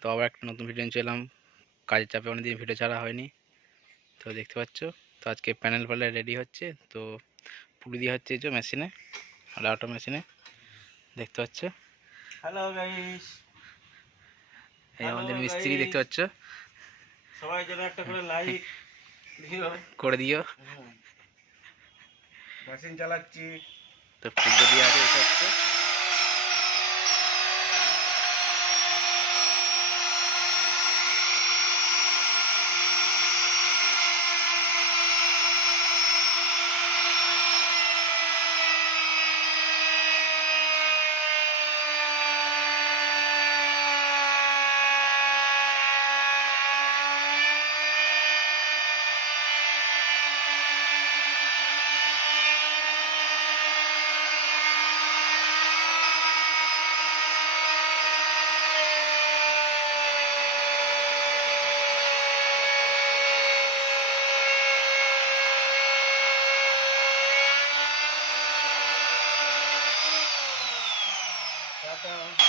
তো আবার একটা নতুন ভিডিও নিয়ে চলাম কাজের চাপে অনেকদিন ভিডিও ছাড়া হয়নি। তো দেখতে পাচ্ছ তো আজকে প্যানেল ফেলে রেডি হচ্ছে। তো পুরি দিয়ে হচ্ছে এই যে মেশিনে লাউটা মেশিনে দেখতে পাচ্ছ? হ্যালো গাইস এই আমাদের মিস্ত্রি দেখতে পাচ্ছ? সবাই যেন একটা করে লাইক দিও। করে দিও। মেশিন চালাচ্ছি। তো পুজো দিয়ে আছে দেখতে পাচ্ছ though.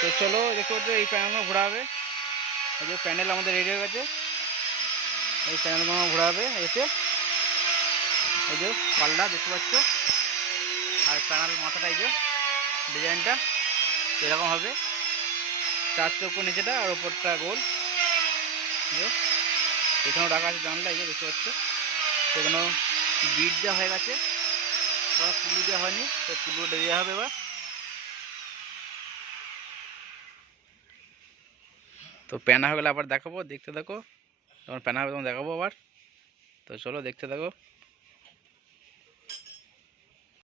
তো চলো দেখতে পাচ্ছ, এই প্যানেলগুলো ঘোরাবে। এই যে প্যানেল আমাদের রেডি হয়ে গেছে। এই প্যানেলগুলো ঘোরাবে, এসে। এই যে পাল্লা দেখতে পাচ্ছ। আর প্যানেল মাথাটা এই যে ডিজাইনটা এরকম হবে। চার চৌকো নিচেটা আর ওপরটা গোল। এখানেও রাখা আছে জানলা, এই যে দেখতে পাচ্ছ। সেখানেও বিট দেওয়া হয়ে গেছে। পুলু দেওয়া হয়নি, তো পুলুটা দেওয়া হবে এবার। তো প্যানা হয়ে গেলে আবার দেখাবো, দেখতে থাকো। যখন প্যানা হবে তখন দেখাবো আবার। তো চলো দেখতে থাকো।